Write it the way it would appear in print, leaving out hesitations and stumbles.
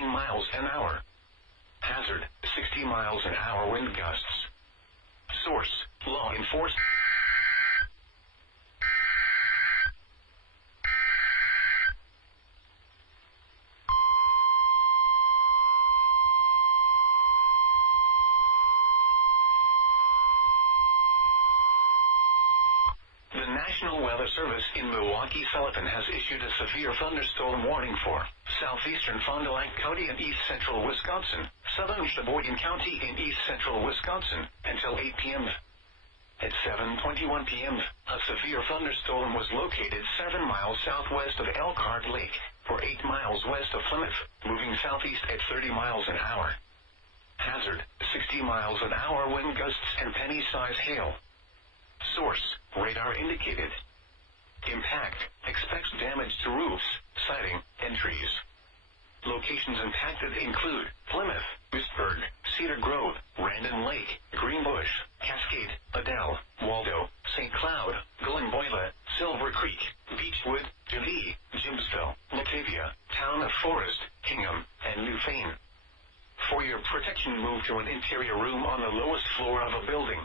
15 miles an hour. Hazard, 60 miles an hour wind gusts. Source, law enforcement. The National Weather Service in Milwaukee-Sullivan has issued a severe thunderstorm warning for southeastern Fond du Lac County and east central Wisconsin, southern Sheboygan County in east central Wisconsin, until 8 p.m. At 7:21 p.m., a severe thunderstorm was located 7 miles southwest of Elkhart Lake, or 8 miles west of Plymouth, moving southeast at 30 miles an hour. Hazard, 60 miles an hour wind gusts and penny-size hail. Source, radar indicated. Impact, expects damage to roofs, siding, and trees. Locations impacted include Plymouth, Pittsburgh, Cedar Grove, Randon Lake, Greenbush, Cascade, Adel, Waldo, St. Cloud, Glenboila, Silver Creek, Beechwood, Dundee, Jimsville, Latavia, Town of Forest, Hingham, and Newfane. For your protection, move to an interior room on the lowest floor of a building.